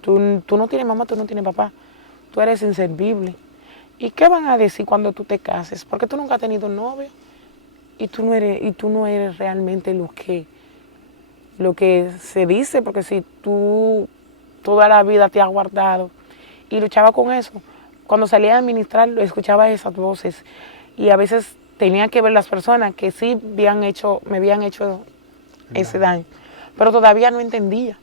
tú no tienes mamá, tú no tienes papá, tú eres inservible. ¿Y qué van a decir cuando tú te cases? Porque tú nunca has tenido un novio y tú no eres realmente lo que se dice, porque si tú toda la vida te has guardado y luchaba con eso, cuando salía a administrar escuchaba esas voces y a veces tenía que ver las personas que sí me habían hecho ese daño, pero todavía no entendía.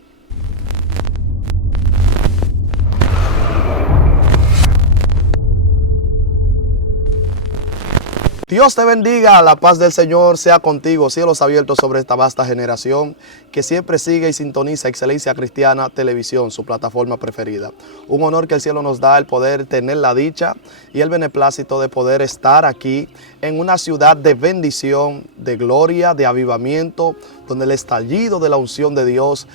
Dios te bendiga, la paz del Señor sea contigo, cielos abiertos sobre esta vasta generación que siempre sigue y sintoniza Excelencia Cristiana Televisión, su plataforma preferida. Un honor que el cielo nos da el poder tener la dicha y el beneplácito de poder estar aquí en una ciudad de bendición, de gloria, de avivamiento, donde el estallido de la unción de Dios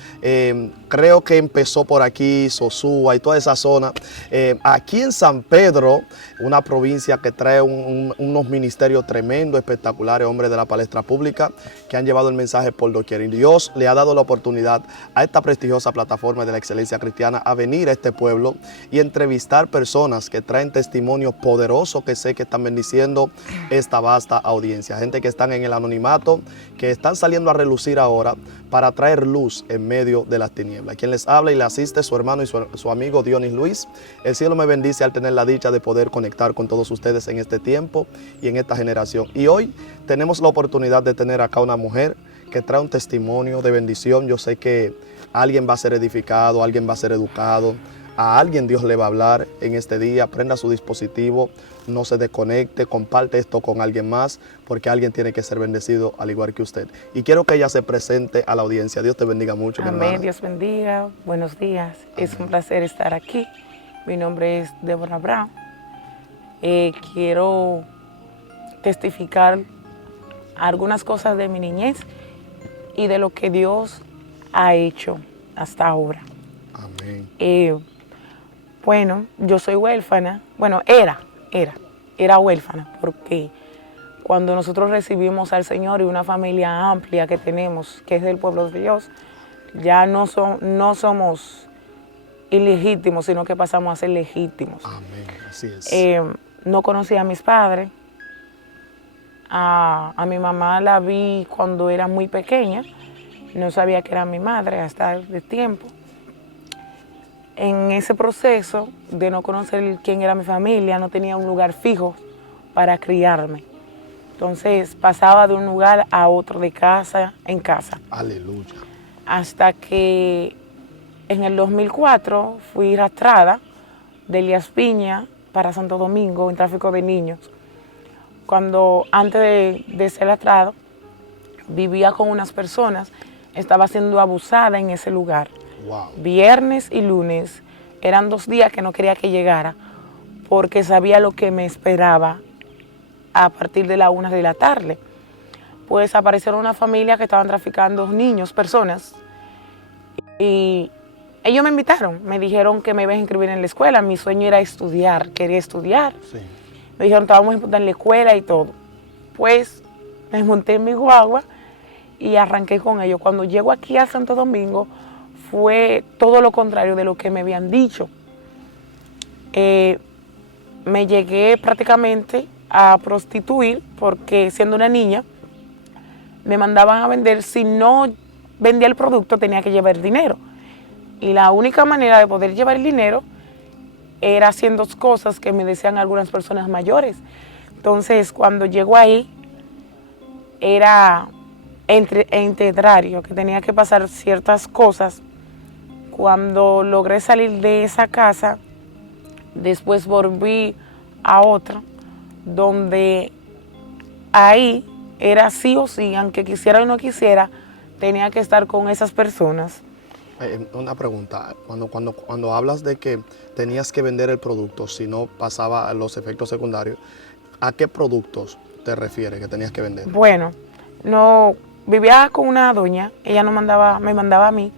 creo que empezó por aquí, Sosúa y toda esa zona. Aquí en San Pedro, una provincia que trae unos ministerios tremendos, espectaculares, hombres de la palestra pública que han llevado el mensaje por doquier. Y Dios le ha dado la oportunidad a esta prestigiosa plataforma de la Excelencia Cristiana a venir a este pueblo y entrevistar personas que traen testimonios poderosos que sé que están bendiciendo esta vasta audiencia. Gente que están en el anonimato, que están saliendo a relucir ahora para traer luz en medio de las tinieblas. Quien les habla y le asiste su hermano y su amigo Dionis Luis. El cielo me bendice al tener la dicha de poder conectar con todos ustedes en este tiempo y en esta generación. Y hoy tenemos la oportunidad de tener acá una mujer que trae un testimonio de bendición. Yo sé que alguien va a ser edificado, alguien va a ser educado, a alguien Dios le va a hablar en este día. Prenda su dispositivo, no se desconecte, comparte esto con alguien más, porque alguien tiene que ser bendecido al igual que usted. Y quiero que ella se presente a la audiencia. Dios te bendiga mucho, mi hermana. Amén, Dios bendiga, buenos días. Amén. Es un placer estar aquí. Mi nombre es Deborah Brown. Quiero testificar algunas cosas de mi niñez y de lo que Dios ha hecho hasta ahora. Amén. Bueno, yo soy huérfana. Bueno, era huérfana porque cuando nosotros recibimos al Señor y una familia amplia que tenemos, que es del pueblo de Dios, ya no somos ilegítimos, sino que pasamos a ser legítimos. Amén, así es. No conocí a mis padres. A mi mamá la vi cuando era muy pequeña. No sabía que era mi madre hasta el tiempo. En ese proceso de no conocer quién era mi familia, no tenía un lugar fijo para criarme. Entonces pasaba de un lugar a otro, de casa en casa. Aleluya. Hasta que en el 2004 fui arrastrada de Elías Piña para Santo Domingo en tráfico de niños. Cuando antes de ser arrastrado vivía con unas personas, estaba siendo abusada en ese lugar. Wow. Viernes y lunes eran 2 días que no quería que llegara porque sabía lo que me esperaba a partir de la 1 de la tarde. Pues aparecieron una familia que estaban traficando niños, personas, y ellos me invitaron, me dijeron que me iban a inscribir en la escuela. Mi sueño era estudiar, quería estudiar. Sí. Me dijeron, te vamos a imputar en la escuela y todo. Pues me monté en mi guagua y arranqué con ellos. Cuando llego aquí a Santo Domingo, fue todo lo contrario de lo que me habían dicho. Me llegué prácticamente a prostituir porque siendo una niña me mandaban a vender. Si no vendía el producto tenía que llevar dinero. Y la única manera de poder llevar el dinero era haciendo cosas que me decían algunas personas mayores. Entonces cuando llego ahí era entretario, que tenía que pasar ciertas cosas. Cuando logré salir de esa casa, después volví a otra, donde ahí era sí o sí, aunque quisiera o no quisiera, tenía que estar con esas personas. Una pregunta, cuando hablas de que tenías que vender el producto, si no pasaba los efectos secundarios, ¿a qué productos te refieres que tenías que vender? Bueno, no, vivía con una doña, ella me mandaba a mí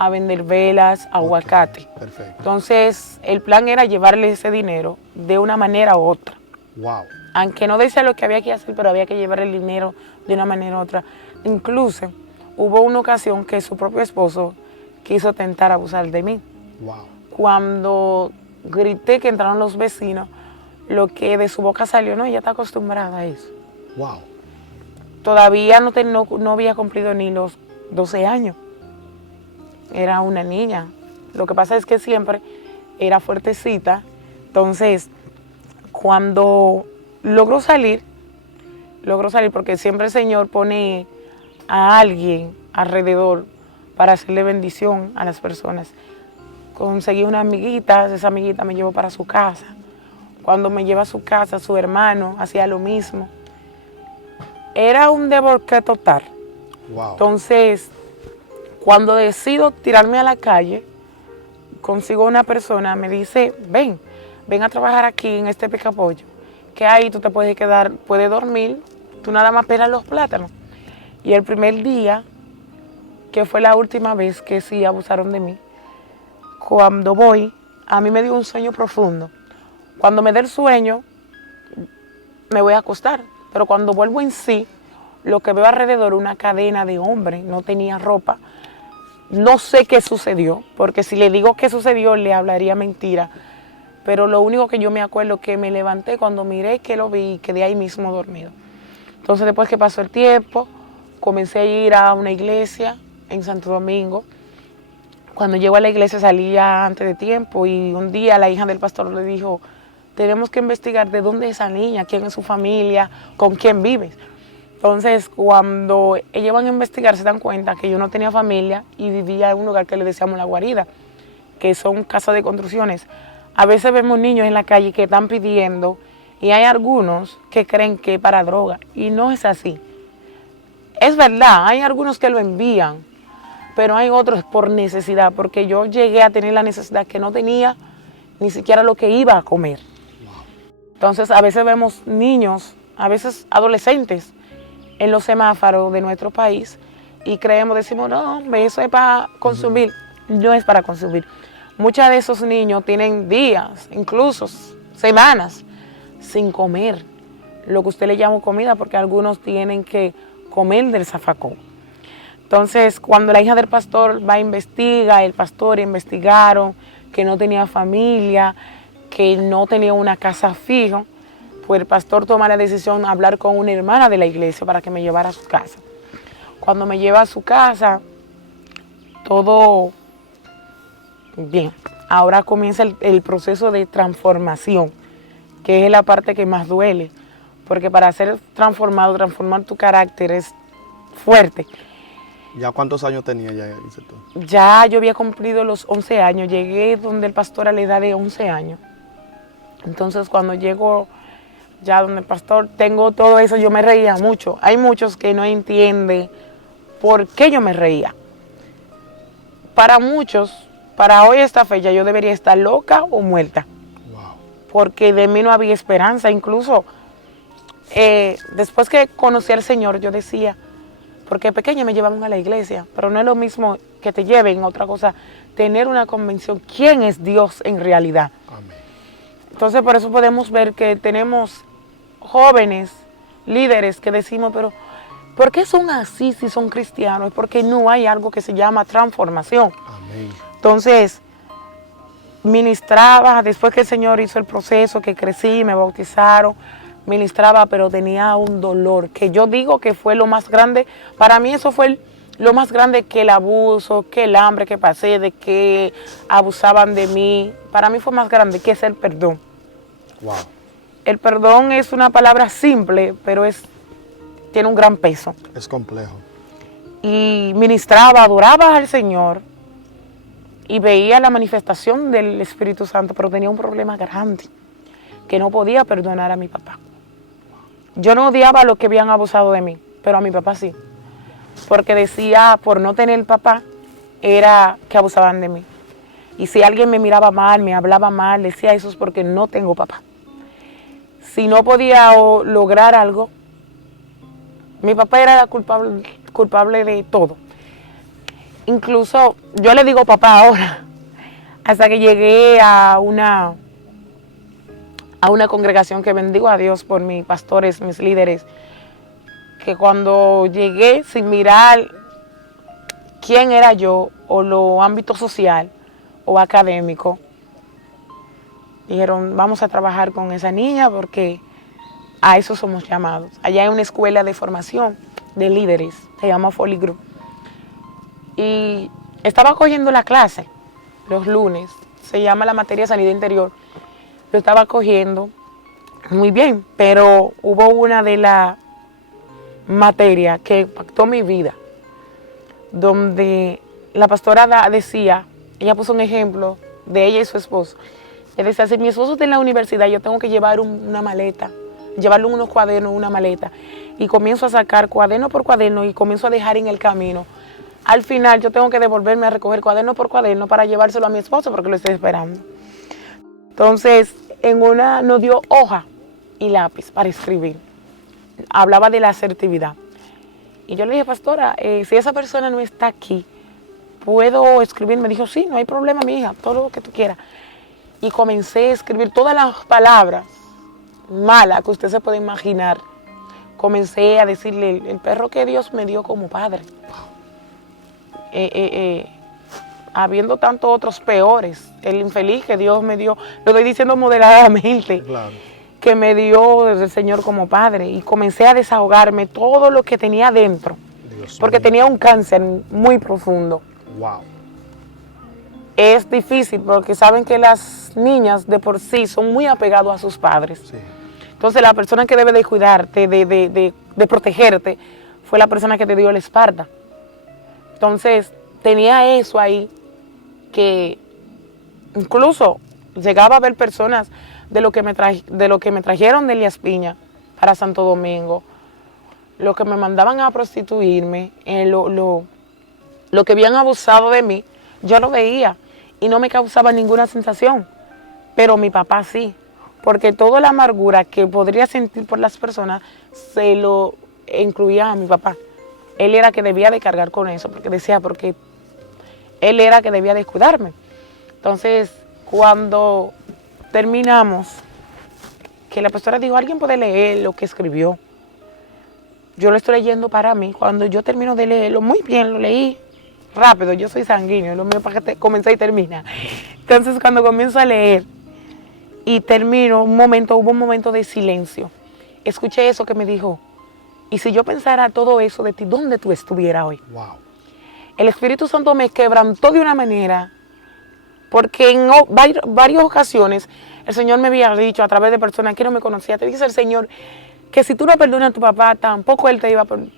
a vender velas, aguacate. Okay, perfecto. Entonces, el plan era llevarle ese dinero de una manera u otra. Wow. Aunque no decía lo que había que hacer, pero había que llevar el dinero de una manera u otra. Incluso, hubo una ocasión que su propio esposo quiso tentar abusar de mí. Wow. Cuando grité que entraron los vecinos, lo que de su boca salió, no, ella está acostumbrada a eso. Wow. Todavía no había cumplido ni los 12 años. Era una niña. Lo que pasa es que siempre era fuertecita. Entonces, cuando logró salir porque siempre el Señor pone a alguien alrededor para hacerle bendición a las personas. Conseguí una amiguita, esa amiguita me llevó para su casa. Cuando me lleva a su casa, su hermano hacía lo mismo. Era un deborque total. Wow. Entonces, cuando decido tirarme a la calle, consigo una persona, me dice, ven a trabajar aquí en este picapollo, que ahí tú te puedes quedar, puedes dormir, tú nada más pelas los plátanos. Y el primer día, que fue la última vez que sí abusaron de mí, cuando voy, a mí me dio un sueño profundo. Cuando me dé el sueño, me voy a acostar, pero cuando vuelvo en sí, lo que veo alrededor es una cadena de hombres, no tenía ropa. No sé qué sucedió, porque si le digo qué sucedió, le hablaría mentira. Pero lo único que yo me acuerdo es que me levanté cuando miré que lo vi y quedé ahí mismo dormido. Entonces, después que pasó el tiempo, comencé a ir a una iglesia en Santo Domingo. Cuando llego a la iglesia salía antes de tiempo y un día la hija del pastor le dijo, tenemos que investigar de dónde es esa niña, quién es su familia, con quién vives. Entonces, cuando ellos van a investigar, se dan cuenta que yo no tenía familia y vivía en un lugar que le decíamos La Guarida, que son casas de construcciones. A veces vemos niños en la calle que están pidiendo y hay algunos que creen que es para droga y no es así. Es verdad, hay algunos que lo envían, pero hay otros por necesidad, porque yo llegué a tener la necesidad que no tenía ni siquiera lo que iba a comer. Entonces, a veces vemos niños, a veces adolescentes, en los semáforos de nuestro país y decimos, no, eso es para consumir. No es para consumir. Muchos de esos niños tienen días, incluso semanas, sin comer lo que usted le llama comida, porque algunos tienen que comer del zafacón. Entonces, cuando la hija del pastor va a investigar, el pastor investigaron que no tenía familia, que no tenía una casa fija, pues el pastor toma la decisión de hablar con una hermana de la iglesia para que me llevara a su casa. Cuando me lleva a su casa, todo bien. Ahora comienza el proceso de transformación, que es la parte que más duele, porque para ser transformado, transformar tu carácter es fuerte. ¿Ya cuántos años tenía ya, dices tú? Ya yo había cumplido los 11 años, llegué donde el pastor a la edad de 11 años. Entonces cuando llego ya donde el pastor, tengo todo eso, yo me reía mucho. Hay muchos que no entienden por qué yo me reía. Para muchos, para hoy esta fecha, yo debería estar loca o muerta. Wow. Porque de mí no había esperanza. Incluso después que conocí al Señor, yo decía, porque pequeña me llevaban a la iglesia, pero no es lo mismo que te lleven, otra cosa, tener una convención, ¿quién es Dios en realidad? Amén. Entonces por eso podemos ver que tenemos jóvenes, líderes que decimos, pero ¿por qué son así si son cristianos? Porque no hay algo que se llama transformación. Amén. Entonces, ministraba, después que el Señor hizo el proceso, que crecí, me bautizaron, ministraba, pero tenía un dolor, que yo digo que fue lo más grande, para mí eso fue lo más grande que el abuso, que el hambre que pasé, de que abusaban de mí, para mí fue más grande que es el perdón. Wow. El perdón es una palabra simple, pero tiene un gran peso. Es complejo. Y ministraba, adoraba al Señor y veía la manifestación del Espíritu Santo, pero tenía un problema grande, que no podía perdonar a mi papá. Yo no odiaba a los que habían abusado de mí, pero a mi papá sí. Porque decía, por no tener papá, era que abusaban de mí. Y si alguien me miraba mal, me hablaba mal, decía, eso es porque no tengo papá. Si no podía lograr algo, mi papá era culpable de todo. Incluso yo le digo papá ahora, hasta que llegué a una congregación que bendigo a Dios por mis pastores, mis líderes, que cuando llegué sin mirar quién era yo o lo ámbito social, o académico, dijeron, vamos a trabajar con esa niña porque a eso somos llamados. Allá hay una escuela de formación de líderes, se llama Foley Group. Y estaba cogiendo la clase los lunes, se llama la materia Sanidad Interior. Lo estaba cogiendo muy bien, pero hubo una de las materias que impactó mi vida, donde la pastora decía, ella puso un ejemplo de ella y su esposo. Ella decía, si mi esposo está en la universidad, yo tengo que llevar una maleta, llevarle unos cuadernos, una maleta, y comienzo a sacar cuaderno por cuaderno y comienzo a dejar en el camino. Al final yo tengo que devolverme a recoger cuaderno por cuaderno para llevárselo a mi esposo porque lo estoy esperando. Entonces, en una nos dio hoja y lápiz para escribir. Hablaba de la asertividad. Y yo le dije, pastora, si esa persona no está aquí, ¿puedo escribir? Me dijo, sí, no hay problema, mi hija, todo lo que tú quieras. Y comencé a escribir todas las palabras malas que usted se puede imaginar. Comencé a decirle, el perro que Dios me dio como padre. Habiendo tantos otros peores, el infeliz que Dios me dio, lo estoy diciendo moderadamente, claro, que me dio el Señor como padre, y comencé a desahogarme todo lo que tenía dentro, porque tenía un cáncer muy profundo. Wow. Es difícil porque saben que las niñas de por sí son muy apegadas a sus padres. Sí. Entonces la persona que debe de cuidarte, de protegerte, fue la persona que te dio la espalda. Entonces tenía eso ahí, que incluso llegaba a ver personas de lo que me trajeron de Elías Piña para Santo Domingo, lo que me mandaban a prostituirme, lo que habían abusado de mí, yo lo veía y no me causaba ninguna sensación, pero mi papá sí, porque toda la amargura que podría sentir por las personas se lo incluía a mi papá. Él era que debía de cargar con eso, porque él era que debía de cuidarme. Entonces, cuando terminamos, que la pastora dijo, ¿alguien puede leer lo que escribió? Yo lo estoy leyendo para mí. Cuando yo termino de leerlo, muy bien, lo leí rápido, yo soy sanguíneo, lo mío para que comienza y termina. Entonces, cuando comienzo a leer y termino, hubo un momento de silencio. Escuché eso que me dijo, y si yo pensara todo eso de ti, ¿dónde tú estuvieras hoy? Wow. El Espíritu Santo me quebrantó de una manera, porque en varias ocasiones el Señor me había dicho a través de personas que no me conocían, te dice el Señor que si tú no perdonas a tu papá, tampoco Él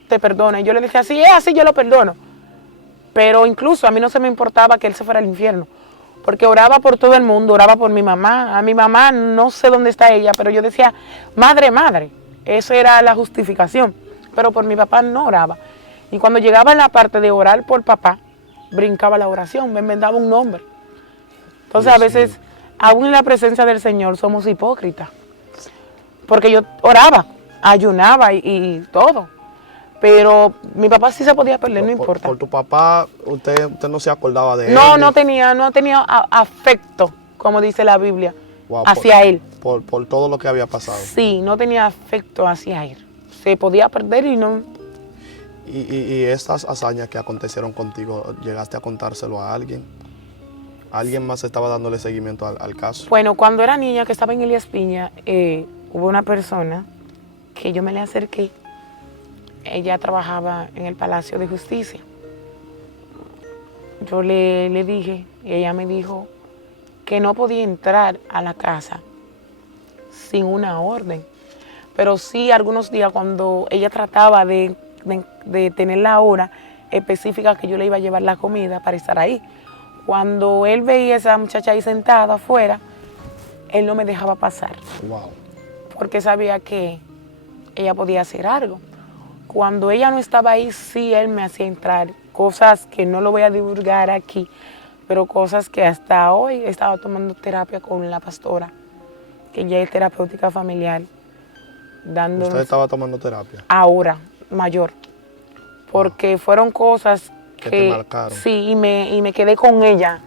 te perdona. Y yo le dije, así es, así yo lo perdono. Pero incluso a mí no se me importaba que Él se fuera al infierno, porque oraba por todo el mundo, oraba por mi mamá. A mi mamá no sé dónde está ella, pero yo decía, madre, madre. Eso era la justificación, pero por mi papá no oraba. Y cuando llegaba en la parte de orar por papá, brincaba la oración, me inventaba un nombre. Entonces, a veces, aún en la presencia del Señor, somos hipócritas. Porque yo oraba, ayunaba y todo. Pero mi papá sí se podía perder, no importa. Por tu papá, usted no se acordaba de él. No tenía afecto, como dice la Biblia, wow, hacia él. Por todo lo que había pasado. Sí, no tenía afecto hacia él. Se podía perder y no... ¿Y estas hazañas que acontecieron contigo, llegaste a contárselo a alguien? ¿Alguien más estaba dándole seguimiento al caso? Bueno, cuando era niña, que estaba en Elías Piña, hubo una persona que yo me le acerqué. Ella trabajaba en el Palacio de Justicia. Yo le dije, y ella me dijo que no podía entrar a la casa sin una orden. Pero sí, algunos días cuando ella trataba de tener la hora específica que yo le iba a llevar la comida para estar ahí. Cuando él veía a esa muchacha ahí sentada afuera, él no me dejaba pasar. Wow. Porque sabía que ella podía hacer algo. Cuando ella no estaba ahí, sí, él me hacía entrar. Cosas que no lo voy a divulgar aquí, pero cosas que hasta hoy estaba tomando terapia con la pastora, que ya es terapéutica familiar. ¿Usted estaba tomando terapia? Ahora, mayor. Porque fueron cosas que te marcaron. Sí, y me quedé con ella.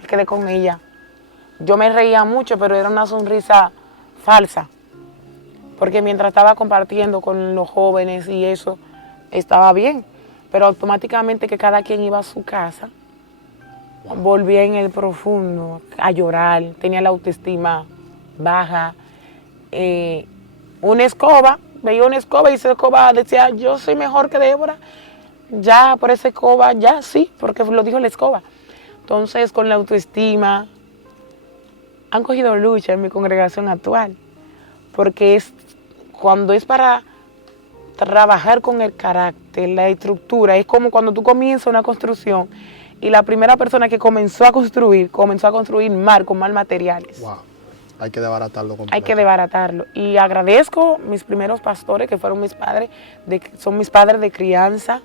Me quedé con ella. Yo me reía mucho, pero era una sonrisa falsa. Porque mientras estaba compartiendo con los jóvenes y eso, estaba bien. Pero automáticamente que cada quien iba a su casa, Volví en el profundo a llorar, tenía la autoestima baja. Una escoba, veía una escoba y esa escoba decía, yo soy mejor que Débora. Ya por esa escoba, ya sí, porque lo dijo la escoba. Entonces, con la autoestima, han cogido lucha en mi congregación actual, porque cuando es para trabajar con el carácter, la estructura, es como cuando tú comienzas una construcción y la primera persona que comenzó a construir mal, con mal materiales. Wow. Hay que desbaratarlo completo. Hay que desbaratarlo. Y agradezco mis primeros pastores, que fueron mis padres, son mis padres de crianza,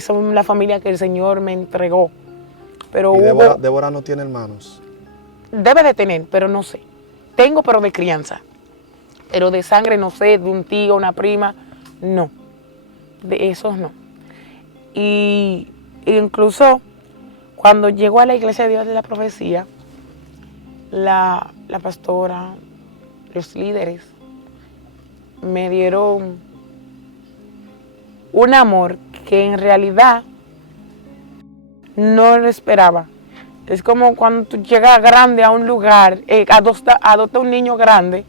son la familia que el Señor me entregó. Pero ¿Y Débora no tiene hermanos? Debe de tener, pero no sé. Tengo, pero de crianza. Pero de sangre, no sé, de un tío, una prima, no. De esos no. Y incluso cuando llegó a la Iglesia de Dios de la Profecía, la pastora, los líderes, me dieron un amor que en realidad no lo esperaba. Es como cuando tú llegas grande a un lugar, adopta un niño grande,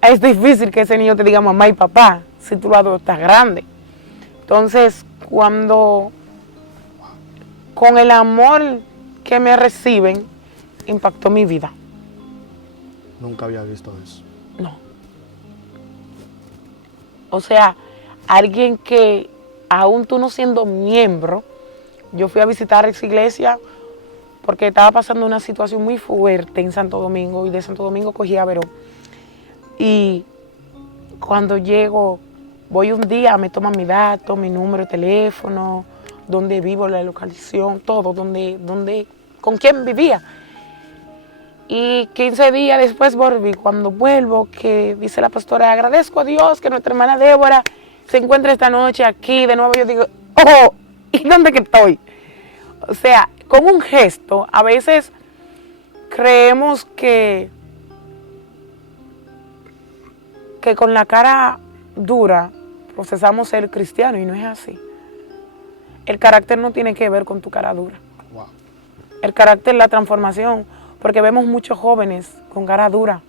es difícil que ese niño te diga mamá y papá si tú lo adoptas grande. Entonces, con el amor que me reciben, impactó mi vida. Nunca había visto eso. No. O sea, alguien que aún tú no siendo miembro, yo fui a visitar esa iglesia porque estaba pasando una situación muy fuerte en Santo Domingo y de Santo Domingo cogí a Verón. Y cuando llego, voy un día, me toman mi dato, mi número de teléfono, dónde vivo, la localización, todo, con quién vivía. Y 15 días después volví. Cuando vuelvo, que dice la pastora, agradezco a Dios que nuestra hermana Débora se encuentra esta noche aquí. De nuevo yo digo, oh, ¿y dónde que estoy? O sea, con un gesto, a veces creemos que con la cara dura procesamos ser cristiano y no es así. El carácter no tiene que ver con tu cara dura. Wow. El carácter, la transformación, porque vemos muchos jóvenes con cara dura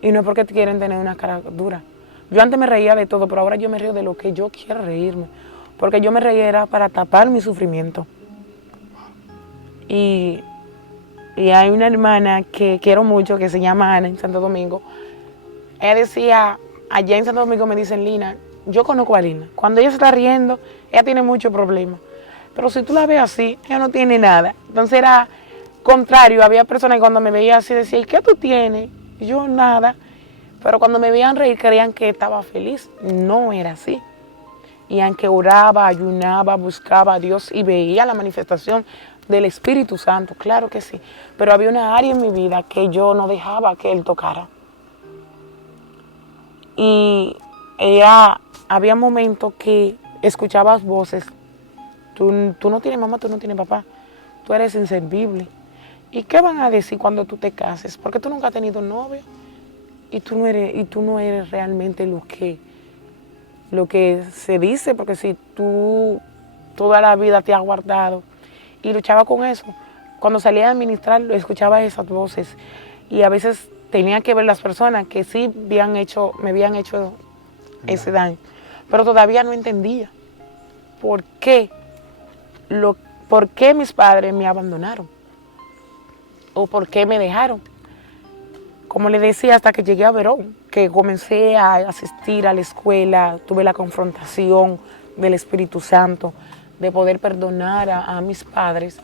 y no es porque quieren tener una cara dura. Yo antes me reía de todo, pero ahora yo me río de lo que yo quiero reírme, porque yo me reía era para tapar mi sufrimiento. Y hay una hermana que quiero mucho, que se llama Ana, en Santo Domingo. Ella decía, allá en Santo Domingo me dicen, Lina, yo conozco a Lina. Cuando ella se está riendo, ella tiene muchos problemas. Pero si tú la ves así, ella no tiene nada. Entonces era contrario, había personas que cuando me veían así decían, ¿y qué tú tienes? Y yo nada. Pero cuando me veían reír creían que estaba feliz. No era así. Y aunque oraba, ayunaba, buscaba a Dios y veía la manifestación del Espíritu Santo, claro que sí. Pero había una área en mi vida que yo no dejaba que Él tocara. Y había momentos que escuchabas voces. Tú no tienes mamá, tú no tienes papá. Tú eres inservible. ¿Y qué van a decir cuando tú te cases? Porque tú nunca has tenido novio. Y tú no eres realmente lo que se dice. Porque si tú toda la vida te has guardado y luchaba con eso, cuando salía a ministrar escuchaba esas voces. Y a veces tenía que ver las personas que sí me habían hecho ese daño. Pero todavía no entendía por qué mis padres me abandonaron o por qué me dejaron. Como le decía, hasta que llegué a Verón, que comencé a asistir a la escuela, tuve la confrontación del Espíritu Santo, de poder perdonar a mis padres,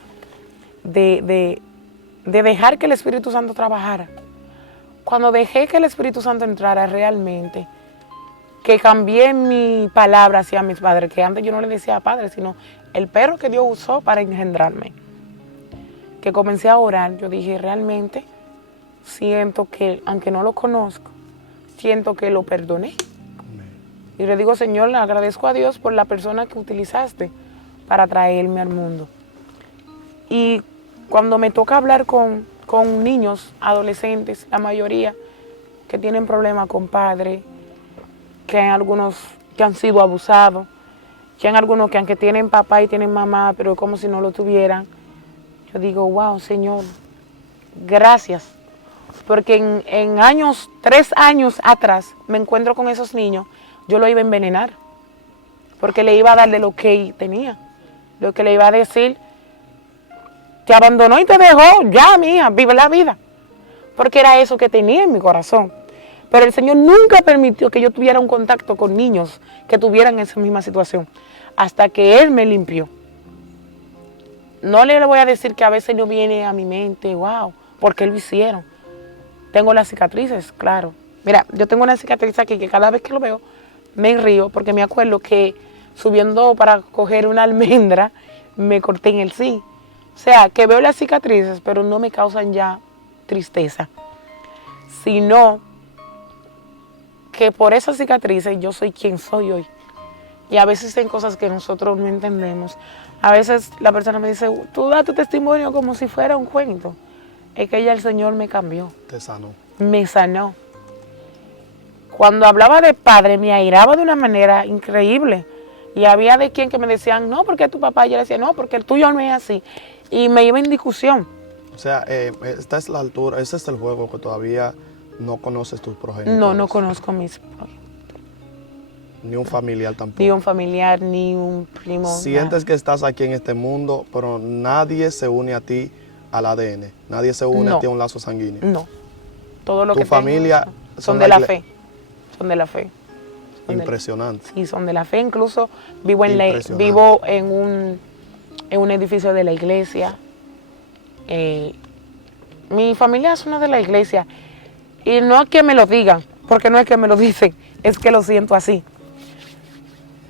de dejar que el Espíritu Santo trabajara. Cuando dejé que el Espíritu Santo entrara realmente, que cambié mi palabra hacia mis padres, que antes yo no le decía padre, sino el perro que Dios usó para engendrarme. Que comencé a orar, yo dije, realmente siento que, aunque no lo conozco, siento que lo perdoné. Y le digo, Señor, le agradezco a Dios por la persona que utilizaste para traerme al mundo. Y cuando me toca hablar con niños, adolescentes, la mayoría que tienen problemas con padres, que hay algunos que han sido abusados, que hay algunos que aunque tienen papá y tienen mamá, pero como si no lo tuvieran, yo digo, wow, Señor, gracias. Porque en años, 3 años atrás, me encuentro con esos niños, yo lo iba a envenenar. Porque le iba a dar de lo que tenía. Lo que le iba a decir, te abandonó y te dejó, ya, mía, vive la vida. Porque era eso que tenía en mi corazón. Pero el Señor nunca permitió que yo tuviera un contacto con niños que tuvieran esa misma situación. Hasta que Él me limpió. No le voy a decir que a veces no viene a mi mente, wow, porque lo hicieron. Tengo las cicatrices, claro. Mira, yo tengo una cicatriz aquí que cada vez que lo veo me río porque me acuerdo que subiendo para coger una almendra me corté en el sí. O sea, que veo las cicatrices, pero no me causan ya tristeza, sino que por esas cicatrices yo soy quien soy hoy. Y a veces hay cosas que nosotros no entendemos. A veces la persona me dice, tú das tu testimonio como si fuera un cuento. Es que ya el Señor me cambió. Te sanó. Me sanó. Cuando hablaba de padre me airaba de una manera increíble. Y había de quien que me decían, no, porque tu papá. Y yo le decía, no, porque el tuyo no es así. Y me iba en discusión. O sea, esta es la altura, ese es el juego que todavía no conoces tus progenitores. No, no conozco mis Ni un familiar tampoco. ni un familiar, ni un primo. Sientes nada. que estás aquí en este mundo, pero nadie se une a ti al ADN. Nadie se une No. a ti a un lazo sanguíneo. No. Todo lo Tu que tengo familia son son de la la fe. Son de la fe. Impresionante. Sí, son de la fe. Incluso vivo Impresionante. vivo en un edificio de la iglesia. Mi familia es una de la iglesia. Y no es que me lo digan, porque no es que me lo dicen, es que lo siento así.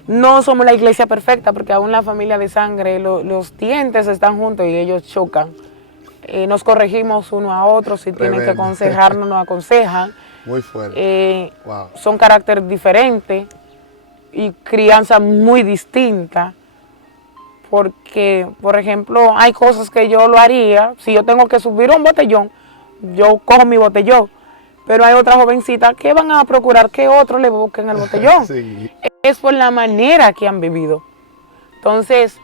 No somos la iglesia perfecta, porque aún la familia de sangre, los dientes están juntos y ellos chocan. Nos corregimos uno a otro, si tienen que Tremendo. aconsejarnos, nos aconsejan. Muy fuerte. Wow. Son caracteres diferentes y crianza muy distinta. Porque, por ejemplo, hay cosas que yo lo haría. Si yo tengo que subir un botellón, yo cojo mi botellón. Pero hay otras jovencitas que van a procurar que otro le busquen el botellón. Sí. Es por la manera que han vivido. Entonces,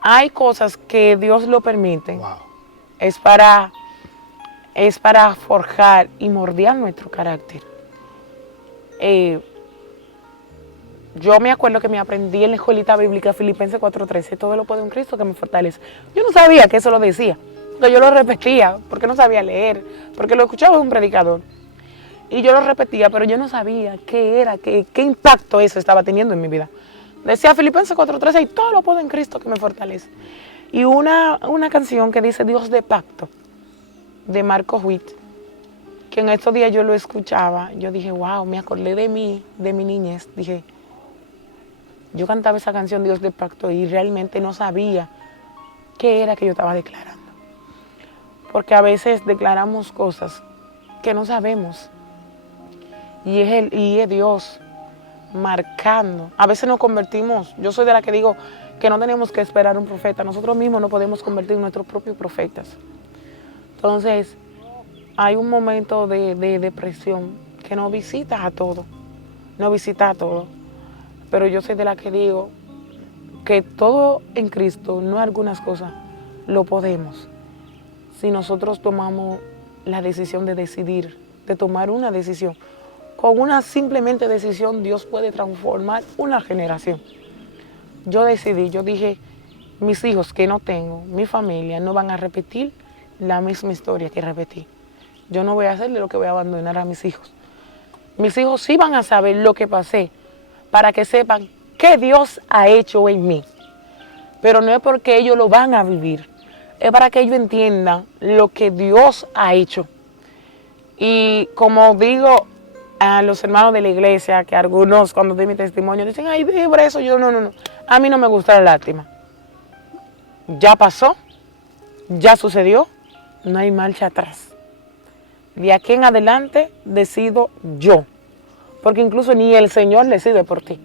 hay cosas que Dios lo permite. Wow. Es para forjar y moldear nuestro carácter. Yo me acuerdo que me aprendí en la escuelita bíblica Filipenses 4:13, todo lo puedo en Cristo que me fortalece. Yo no sabía que eso lo decía, pero yo lo repetía, porque no sabía leer, porque lo escuchaba de un predicador. Y yo lo repetía, pero yo no sabía qué era, qué impacto eso estaba teniendo en mi vida. Decía Filipenses 4:13, y todo lo puedo en Cristo que me fortalece. Y una canción que dice Dios de pacto, de Marco Witt, que en estos días yo lo escuchaba, yo dije, wow, me acordé de mi niñez. Dije, yo cantaba esa canción Dios de pacto y realmente no sabía qué era que yo estaba declarando. Porque a veces declaramos cosas que no sabemos. Y es Dios marcando. A veces nos convertimos, yo soy de la que digo que no tenemos que esperar un profeta, nosotros mismos nos podemos convertir en nuestros propios profetas. Entonces, hay un momento de depresión que nos visita a todos, pero yo soy de la que digo que todo en Cristo, no algunas cosas, lo podemos. Si nosotros tomamos la decisión de decidir, de tomar una decisión, con una simplemente decisión Dios puede transformar una generación. Yo decidí, yo dije, mis hijos que no tengo, mi familia, no van a repetir la misma historia que repetí. Yo no voy a hacerle lo que voy a abandonar a mis hijos. Mis hijos sí van a saber lo que pasé, para que sepan qué Dios ha hecho en mí. Pero no es porque ellos lo van a vivir, es para que ellos entiendan lo que Dios ha hecho. Y como digo a los hermanos de la iglesia, que algunos cuando doy mi testimonio dicen, ay, por eso yo no. A mí no me gusta la lástima. Ya pasó, ya sucedió, no hay marcha atrás. De aquí en adelante decido yo, porque incluso ni el Señor decide por ti.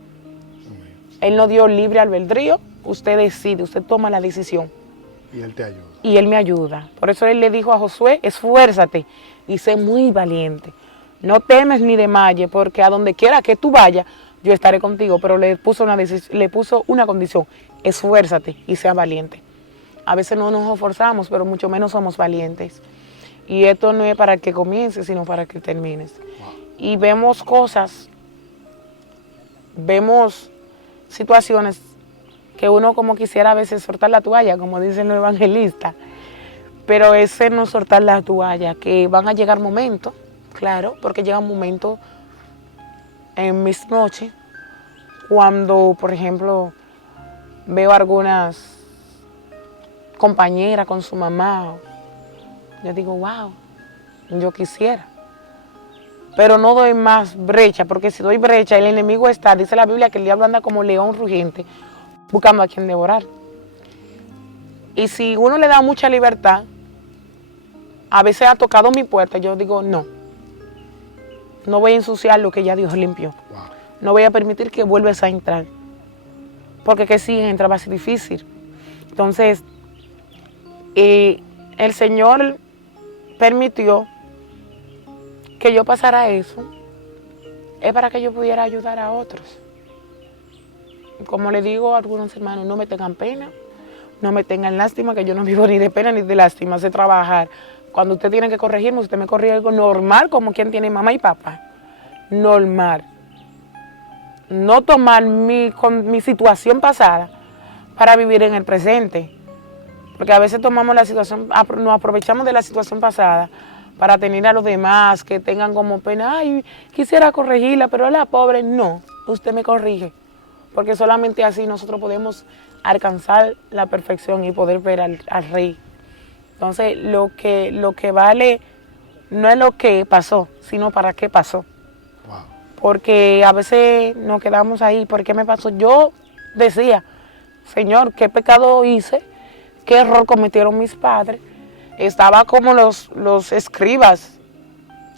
Él nos dio libre albedrío, usted decide, usted toma la decisión. Y Él te ayuda. Y Él me ayuda. Por eso Él le dijo a Josué, esfuérzate y sé muy valiente. No temes ni desmayes, porque a donde quiera que tú vayas, yo estaré contigo. Pero le puso una condición, esfuérzate y sea valiente. A veces no nos esforzamos, pero mucho menos somos valientes. Y esto no es para que comiences, sino para que termines. Y vemos cosas, vemos situaciones que uno como quisiera a veces soltar la toalla, como dicen los evangelistas, pero ese no es soltar la toalla, que van a llegar momentos, claro, porque llegan momentos en mis noches, cuando, por ejemplo, veo algunas compañeras con su mamá, yo digo, wow, yo quisiera. Pero no doy más brecha, porque si doy brecha, el enemigo está, dice la Biblia que el diablo anda como león rugiente, buscando a quien devorar. Y si uno le da mucha libertad, a veces ha tocado mi puerta, yo digo, no voy a ensuciar lo que ya Dios limpió. Wow. No voy a permitir que vuelvas a entrar, porque que si entra va a ser difícil. Entonces, el Señor permitió que yo pasara eso, es para que yo pudiera ayudar a otros. Como le digo a algunos hermanos, no me tengan pena, no me tengan lástima, que yo no vivo ni de pena ni de lástima, sé trabajar. Cuando usted tiene que corregirme, usted me corrige algo normal, como quien tiene mamá y papá. Normal. No tomar mi situación pasada para vivir en el presente. Porque a veces tomamos la situación, nos aprovechamos de la situación pasada para tener a los demás que tengan como pena, ay, quisiera corregirla, pero la pobre, no, usted me corrige. Porque solamente así nosotros podemos alcanzar la perfección y poder ver al Rey. Entonces, lo que vale no es lo que pasó, sino para qué pasó. Wow. Porque a veces nos quedamos ahí, ¿por qué me pasó? Yo decía, Señor, ¿qué pecado hice? ¿Qué error cometieron mis padres? Estaba como los escribas,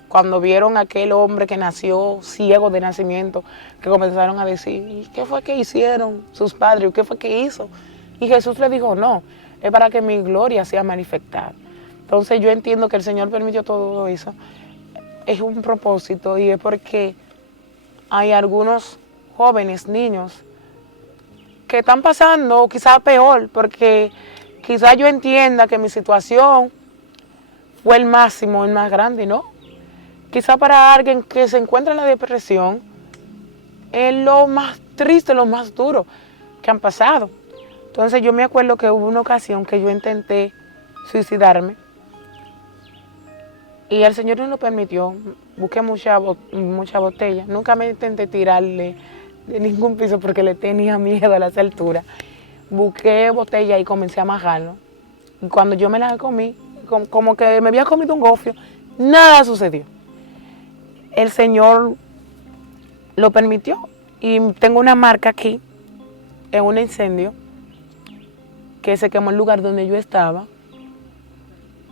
cuando vieron a aquel hombre que nació ciego de nacimiento, que comenzaron a decir, ¿qué fue que hicieron sus padres? ¿Qué fue que hizo? Y Jesús le dijo, no, es para que mi gloria sea manifestada. Entonces yo entiendo que el Señor permitió todo eso. Es un propósito y es porque hay algunos jóvenes, niños, que están pasando quizás peor, porque quizás yo entienda que mi situación fue el máximo, el más grande, ¿no? Quizás para alguien que se encuentra en la depresión es lo más triste, lo más duro que han pasado. Entonces yo me acuerdo que hubo una ocasión que yo intenté suicidarme y el Señor no lo permitió. Busqué mucha botella. Nunca me intenté tirarle de ningún piso porque le tenía miedo a las alturas. Busqué botella y comencé a majarlo. Y cuando yo me la comí, como que me había comido un gofio, nada sucedió. El Señor lo permitió y tengo una marca aquí en un incendio que se quemó el lugar donde yo estaba.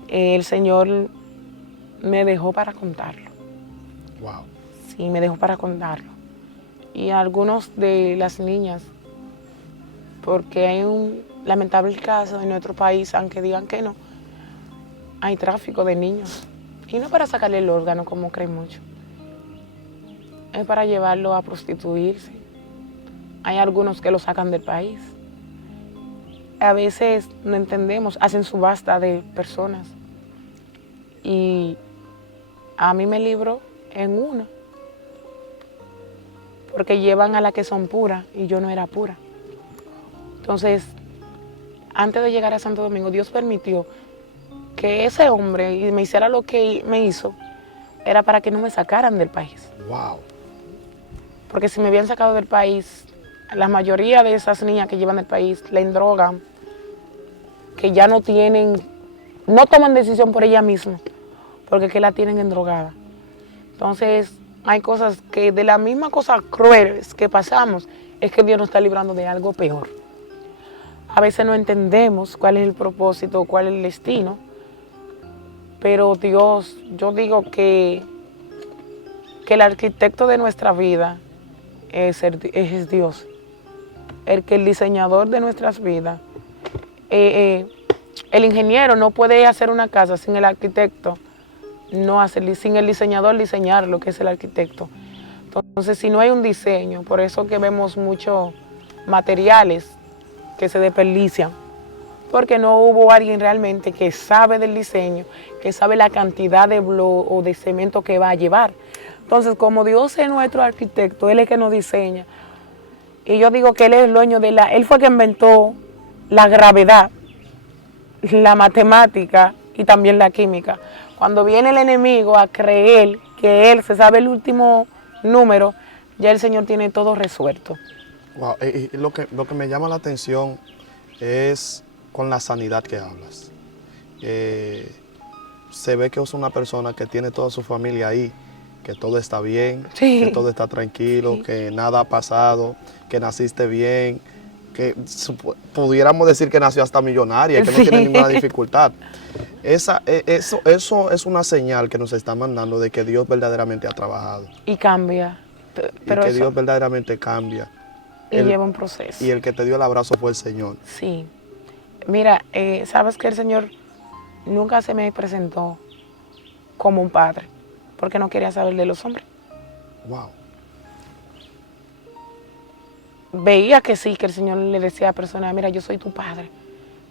El Señor me dejó para contarlo. Wow. Sí, me dejó para contarlo. Y algunos de las niñas, porque hay un lamentable caso en nuestro país, aunque digan que no, hay tráfico de niños. Y no para sacarle el órgano, como creen mucho. Es para llevarlo a prostituirse. Hay algunos que lo sacan del país. A veces no entendemos, hacen subasta de personas. Y a mí me libró en una. Porque llevan a las que son puras y yo no era pura. Entonces, antes de llegar a Santo Domingo, Dios permitió que ese hombre me hiciera lo que me hizo, era para que no me sacaran del país. Wow. Porque si me habían sacado del país, la mayoría de esas niñas que llevan del país la endrogan, que ya no toman decisión por ella misma, porque que la tienen endrogada. Entonces, hay cosas que de las mismas cosas crueles que pasamos, es que Dios nos está librando de algo peor. A veces no entendemos cuál es el propósito, cuál es el destino, pero Dios, yo digo que el arquitecto de nuestra vida es Dios, el diseñador de nuestras vidas. El ingeniero no puede hacer una casa sin el arquitecto, sin el diseñador diseñar lo que es el arquitecto. Entonces, si no hay un diseño, por eso que vemos muchos materiales que se desperdician, porque no hubo alguien realmente que sabe del diseño, que sabe la cantidad de bloque o de cemento que va a llevar. Entonces, como Dios es nuestro arquitecto, Él es que nos diseña. Y yo digo que Él es el dueño Él fue el que inventó la gravedad, la matemática y también la química. Cuando viene el enemigo a creer que Él se sabe el último número, ya el Señor tiene todo resuelto. Wow. Y lo que me llama la atención es con la sanidad que hablas. Se ve que es una persona que tiene toda su familia ahí, que todo está bien, Sí. que todo está tranquilo, sí, que nada ha pasado, que naciste bien, que pudiéramos decir que nació hasta millonaria, que sí, no tiene ninguna dificultad. Eso es una señal que nos está mandando de que Dios verdaderamente ha trabajado. Y cambia. Pero y que Dios verdaderamente cambia. Y lleva un proceso. Y el que te dio el abrazo fue el Señor. Sí. Mira, sabes que el Señor nunca se me presentó como un padre, porque no quería saber de los hombres. Wow. Veía que sí, que el Señor le decía a personas, mira, yo soy tu padre,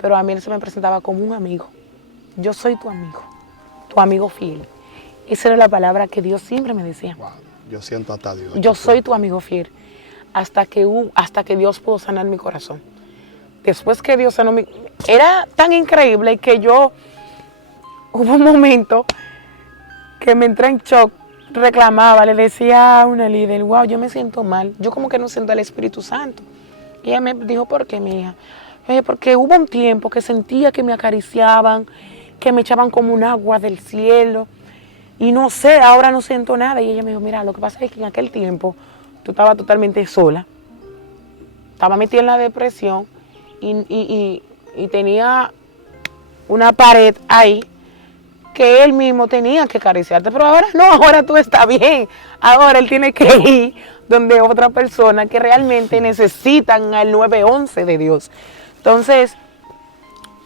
pero a mí Él se me presentaba como un amigo. Yo soy tu amigo fiel. Esa era la palabra que Dios siempre me decía. Wow. Yo siento hasta a Dios. Yo soy tu amigo fiel, hasta que Dios pudo sanar mi corazón. Después que Dios sanó mi... Era tan increíble que hubo un momento que me entré en shock, reclamaba, le decía a una líder, wow, yo me siento mal, yo como que no siento al Espíritu Santo. Y ella me dijo, ¿por qué, mi hija? Porque hubo un tiempo que sentía que me acariciaban, que me echaban como un agua del cielo, y no sé, ahora no siento nada. Y ella me dijo, mira, lo que pasa es que en aquel tiempo tú estabas totalmente sola, estaba metida en la depresión, y tenía una pared ahí que él mismo tenía que acariciarte, pero ahora no, ahora tú estás bien, ahora él tiene que ir donde otra persona que realmente necesitan al 911 de Dios. Entonces,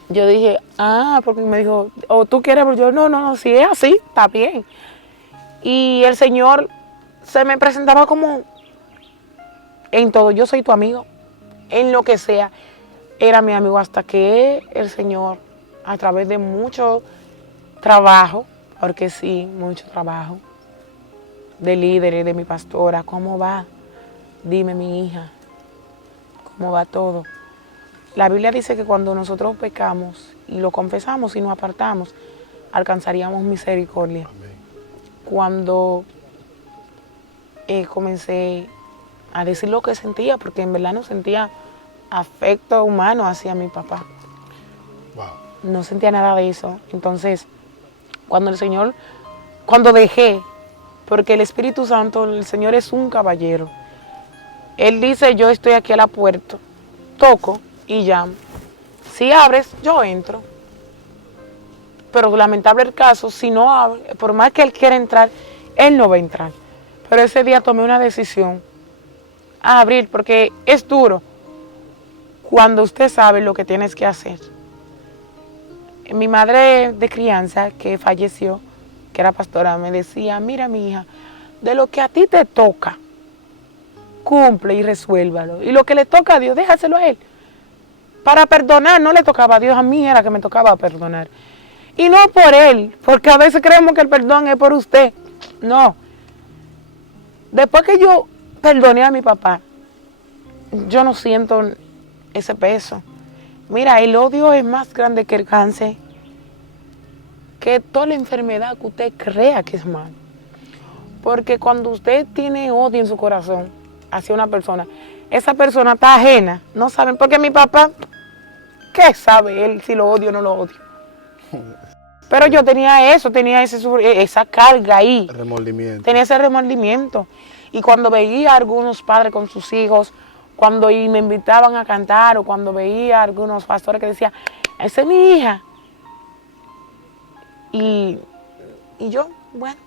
yo dije, porque me dijo, o tú quieres, pero yo, no, si es así, está bien. Y el Señor se me presentaba como en todo, yo soy tu amigo, en lo que sea, era mi amigo, hasta que el Señor, a través de mucho trabajo, porque sí, mucho trabajo, de líderes, de mi pastora, ¿cómo va? Dime, mi hija, ¿cómo va todo? La Biblia dice que cuando nosotros pecamos y lo confesamos y nos apartamos, alcanzaríamos misericordia. Amén. Cuando comencé a decir lo que sentía, porque en verdad no sentía afecto humano hacia mi papá. Wow. No sentía nada de eso. Entonces, cuando dejé, porque el Espíritu Santo, el Señor es un caballero. Él dice, yo estoy aquí a la puerta, toco y llamo. Si abres, yo entro. Pero lamentable el caso, si no abre, por más que Él quiera entrar, Él no va a entrar. Pero ese día tomé una decisión a abrir, porque es duro cuando usted sabe lo que tienes que hacer. Mi madre de crianza, que falleció, que era pastora, me decía, mira, mi hija, de lo que a ti te toca, cumple y resuélvalo. Y lo que le toca a Dios, déjaselo a Él. Para perdonar no le tocaba a Dios, a mí era que me tocaba perdonar. Y no por Él, porque a veces creemos que el perdón es por usted. No. Después que yo perdoné a mi papá, yo no siento ese peso. Mira, el odio es más grande que el cáncer, que toda la enfermedad que usted crea que es mal. Porque cuando usted tiene odio en su corazón hacia una persona, esa persona está ajena, no saben, porque mi papá, ¿qué sabe él si lo odio o no lo odio? Pero yo tenía eso, tenía esa carga ahí. Remordimiento. Tenía ese remordimiento. Y cuando veía a algunos padres con sus hijos, cuando me invitaban a cantar, o cuando veía a algunos pastores que decían, esa es mi hija. Y yo, bueno.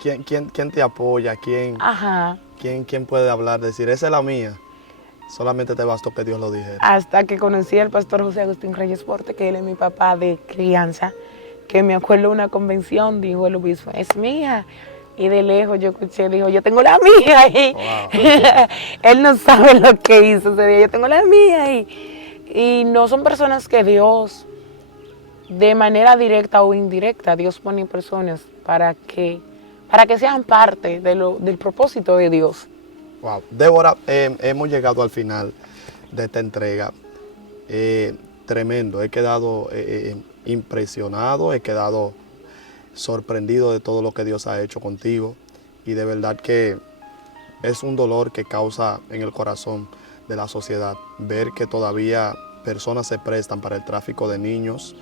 ¿Quién te apoya? ¿Quién puede hablar? Decir, esa es la mía. Solamente te bastó que Dios lo dijera. Hasta que conocí al pastor José Agustín Reyes Porte, que él es mi papá de crianza, que me acuerdo de una convención, dijo el obispo, es mía. Y de lejos yo escuché, dijo, yo tengo la mía ahí. Wow. Él no sabe lo que hizo ese día, yo tengo la mía ahí. Y no son personas que Dios, de manera directa o indirecta, Dios pone personas para que sean parte del propósito de Dios. Wow. Débora, hemos llegado al final de esta entrega. Tremendo, he quedado impresionado, he quedado sorprendido de todo lo que Dios ha hecho contigo y de verdad que es un dolor que causa en el corazón de la sociedad ver que todavía personas se prestan para el tráfico de niños,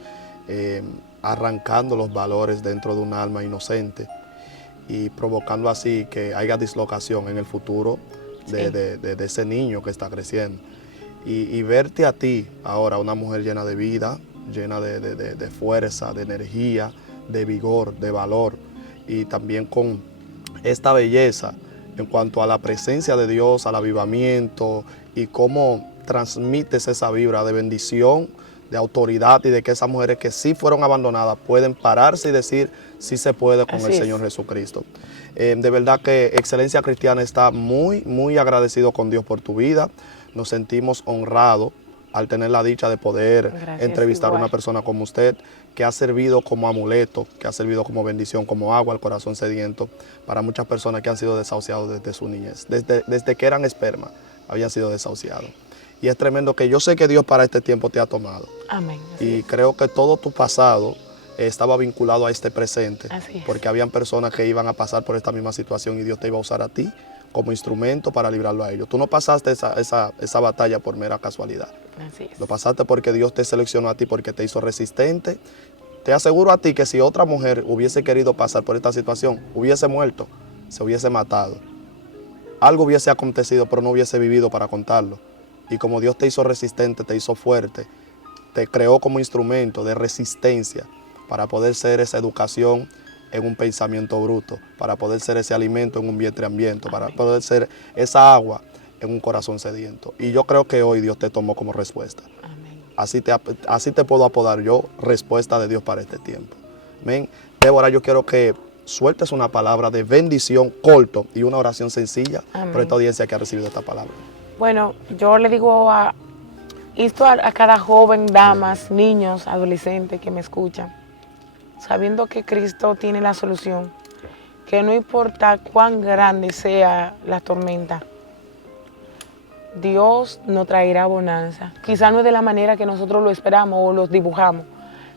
arrancando los valores dentro de un alma inocente y provocando así que haya dislocación en el futuro de ese niño que está creciendo. Y verte a ti ahora, una mujer llena de vida, llena de fuerza, de energía, de vigor, de valor y también con esta belleza en cuanto a la presencia de Dios, al avivamiento y cómo transmites esa vibra de bendición, de autoridad y de que esas mujeres que sí fueron abandonadas pueden pararse y decir sí se puede con el Señor Jesucristo. De verdad que Excelencia Cristiana está muy, muy agradecido con Dios por tu vida. Nos sentimos honrados al tener la dicha de poder entrevistar a una persona como usted, que ha servido como amuleto, que ha servido como bendición, como agua al corazón sediento para muchas personas que han sido desahuciados desde su niñez. Desde que eran esperma, habían sido desahuciados. Y es tremendo que yo sé que Dios para este tiempo te ha tomado. Amén. Y creo que todo tu pasado estaba vinculado a este presente, Así es. porque habían personas que iban a pasar por esta misma situación y Dios te iba a usar a ti como instrumento para librarlo a ellos. Tú no pasaste esa batalla por mera casualidad. Así es. Lo pasaste porque Dios te seleccionó a ti, porque te hizo resistente. Te aseguro a ti que si otra mujer hubiese querido pasar por esta situación, hubiese muerto, se hubiese matado. Algo hubiese acontecido, pero no hubiese vivido para contarlo. Y como Dios te hizo resistente, te hizo fuerte, te creó como instrumento de resistencia para poder ser esa educación en un pensamiento bruto, para poder ser ese alimento en un vientre hambriento, para poder ser esa agua en un corazón sediento. Y yo creo que hoy Dios te tomó como respuesta. Amén. Así te puedo apodar yo, respuesta de Dios para este tiempo. Amén. Débora, yo quiero que sueltes una palabra de bendición corto y una oración sencilla por esta audiencia que ha recibido esta palabra. Bueno, yo le digo a cada joven, damas, niños, adolescentes que me escuchan, sabiendo que Cristo tiene la solución, que no importa cuán grande sea la tormenta, Dios nos traerá bonanza. Quizás no es de la manera que nosotros lo esperamos o los dibujamos,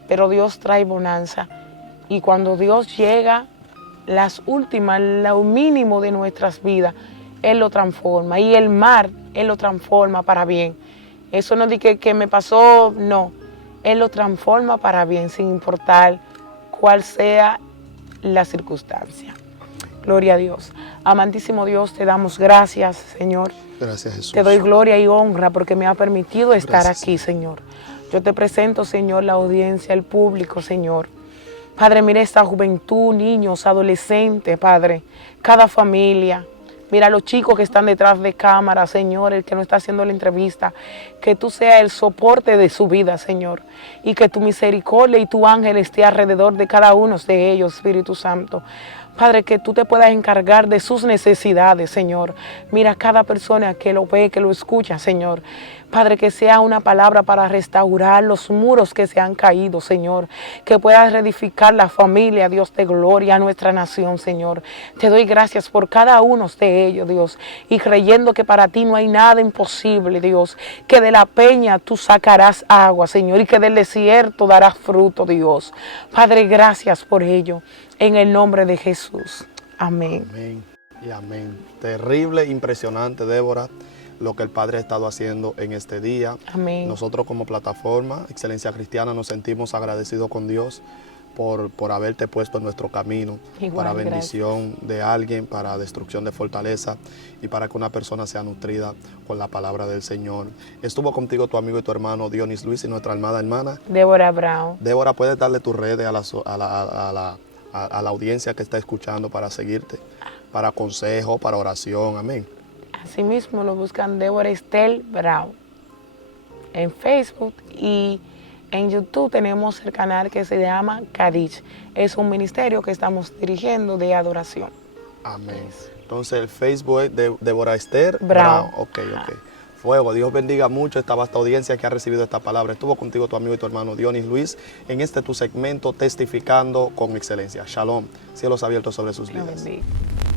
pero Dios trae bonanza. Y cuando Dios llega, las últimas, lo mínimo de nuestras vidas, Él lo transforma. Y el mar, Él lo transforma para bien. Eso no es que me pasó, no. Él lo transforma para bien, sin importar cuál sea la circunstancia. Gloria a Dios. Amantísimo Dios, te damos gracias, Señor. Gracias, Jesús. Te doy gloria y honra porque me ha permitido estar Gracias, aquí, Señor. Yo te presento, Señor, la audiencia, el público, Señor. Padre, mira esta juventud, niños, adolescentes, Padre, cada familia. Mira los chicos que están detrás de cámara, Señor, el que no está haciendo la entrevista. Que tú seas el soporte de su vida, Señor. Y que tu misericordia y tu ángel esté alrededor de cada uno de ellos, Espíritu Santo. Padre, que tú te puedas encargar de sus necesidades, Señor. Mira cada persona que lo ve, que lo escucha, Señor. Padre, que sea una palabra para restaurar los muros que se han caído, Señor. Que puedas reedificar la familia, Dios de gloria, nuestra nación, Señor. Te doy gracias por cada uno de ellos, Dios. Y creyendo que para ti no hay nada imposible, Dios. Que de la peña tú sacarás agua, Señor. Y que del desierto darás fruto, Dios. Padre, gracias por ello. En el nombre de Jesús. Amén. Amén y amén. Terrible, impresionante, Débora, lo que el Padre ha estado haciendo en este día. Amén. Nosotros como plataforma Excelencia Cristiana nos sentimos agradecidos con Dios por haberte puesto en nuestro camino. Igual, para bendición de alguien, para destrucción de fortaleza y para que una persona sea nutrida con la palabra del Señor. Estuvo contigo tu amigo y tu hermano Dionis Luis y nuestra amada hermana Débora Brown. Débora, ¿puedes darle tus redes a la audiencia que está escuchando para seguirte, para consejo, para oración? Amén. Asimismo lo buscan Débora Estel Brown en Facebook, y en YouTube tenemos el canal que se llama Kadich. Es un ministerio que estamos dirigiendo de adoración. Amén. Entonces el Facebook es de Débora Esther Brown. Ok. Fuego, Dios bendiga mucho esta vasta audiencia que ha recibido esta palabra. Estuvo contigo tu amigo y tu hermano Dionis Luis en este tu segmento Testificando con Excelencia. Shalom, cielos abiertos sobre sus Dios vidas. bendiga.